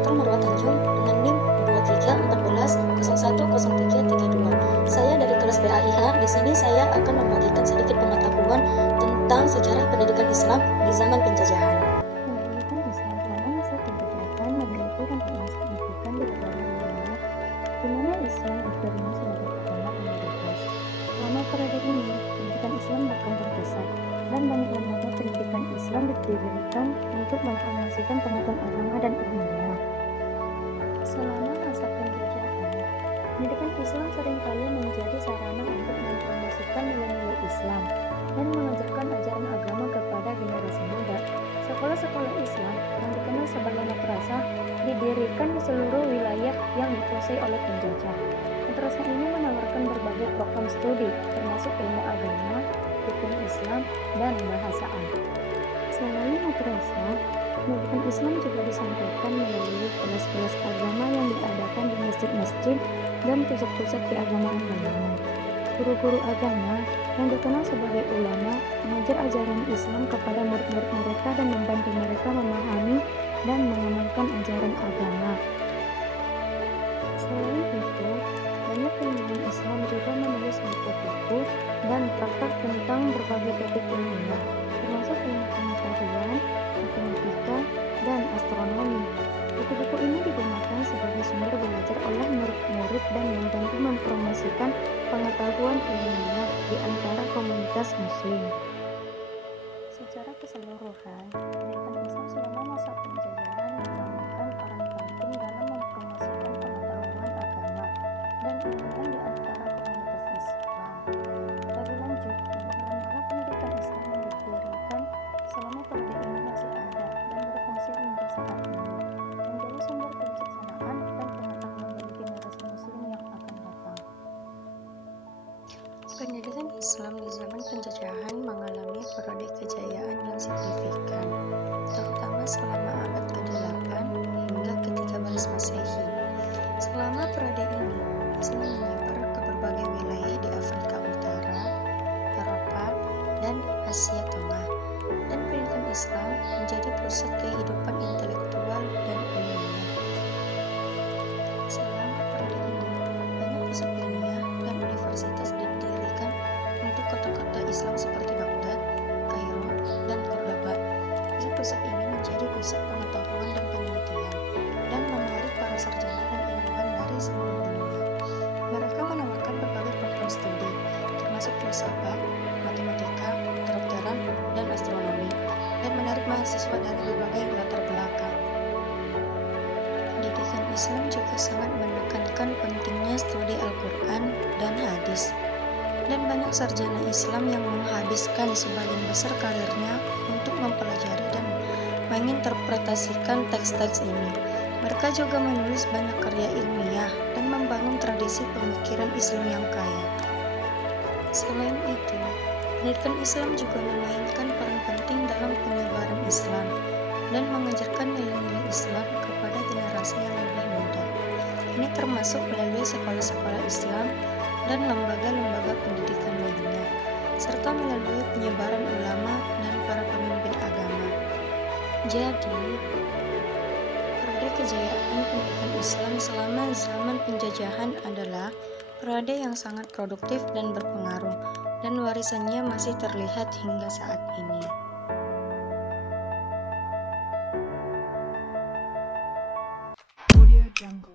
Portal Marwah Tanjung dengan NIM 2314010332. Saya dari kelas BAIH. Di sini saya akan membagikan sedikit pengetahuan tentang sejarah pendidikan Islam di zaman penjajahan. Pendidikan Islam selama masa penjajahan memiliki dampak yang signifikan di beberapa wilayah di mana Islam diterima sebagai agama mayoritas. Selama periode ini, pendidikan Islam berkembang pesat dan banyak lembaga pendidikan Islam didirikan untuk mempromosikan pengetahuan agama dan ilmunya. Selama masa penjajahan, pendidikan Islam seringkali menjadi sarana untuk mempromosikan nilai-nilai Islam dan mengajarkan ajaran agama kepada generasi muda. Sekolah-sekolah Islam yang dikenal sebagai madrasah didirikan di seluruh wilayah yang dikuasai oleh penjajah. Madrasah ini menawarkan berbagai program studi, termasuk ilmu agama, hukum Islam, dan bahasa Arab. Selain madrasah, pendidikan Islam juga disampaikan melalui kelas-kelas agama yang diadakan di masjid-masjid dan pusat-pusat keagamaan lainnya. Guru-guru agama yang dikenal sebagai ulama mengajar ajaran Islam kepada murid-murid mereka dan membantu mereka memahami dan mengamalkan ajaran agama. Selain itu, banyak ilmuwan Islam juga menulis buku-buku dan traktat tentang berbagai topik ilmiah, termasuk ilmu pengetahuan, matematika, dan astronomi. Buku-buku ini digunakan sebagai sumber belajar oleh murid-murid dan membantu mempromosikan pengetahuan ilmiah di antara komunitas Muslim. Secara keseluruhan, pendidikan Islam selama masa penjajahan memainkan peran penting dalam mempromosikan pengetahuan agama dan ilmiah di antara komunitas Islam. Lebih lanjut, lembaga pendidikan Islam yang didirikan selama periode ini masih ada dan berfungsi hingga saat ini, menjadi sumber kebijaksanaan dan pengetahuan bagi generasi Muslim yang akan datang. Pendidikan Islam di zaman penjajahan mengalami periode kejayaan yang signifikan, terutama selama abad ke-8 hingga ke-13 Masehi. Selama periode ini, Islam menyebar ke berbagai wilayah di Afrika Utara, Eropa, dan Asia Tengah, dan pendidikan Islam menjadi pusat kehidupan intelektual dan ilmiah. Selama periode ini, banyak pusat ilmiah dan universitas didirikan untuk kota-kota Islam seperti Baghdad, Kairo, dan Cordoba. Pusat ini menjadi pusat pengetahuan dan penelitian dan menarik para sarjana dan ilmuwan dari seluruh dunia. Mereka menawarkan berbagai program studi, termasuk filsafat, matematika, kedokteran, dan astronomi, dan menarik mahasiswa dari berbagai latar belakang. Pendidikan Islam juga sangat menekankan pentingnya studi Al-Quran dan hadis, dan banyak sarjana Islam yang menghabiskan sebagian besar karirnya untuk mempelajari dan menginterpretasikan teks-teks ini. Mereka juga menulis banyak karya ilmiah dan membangun tradisi pemikiran Islam yang kaya. Selain itu, pendidikan Islam juga memainkan peran penting dalam penyebaran Islam dan mengajarkan nilai-nilai Islam kepada generasi yang lebih muda. Ini termasuk melalui sekolah-sekolah Islam dan lembaga-lembaga pendidikan lainnya, serta melalui penyebaran ulama dan para pemimpin agama. Jadi, periode kejayaan pendidikan Islam selama zaman penjajahan adalah periode yang sangat produktif dan berpengaruh, dan warisannya masih terlihat hingga saat ini. Audio Jungle.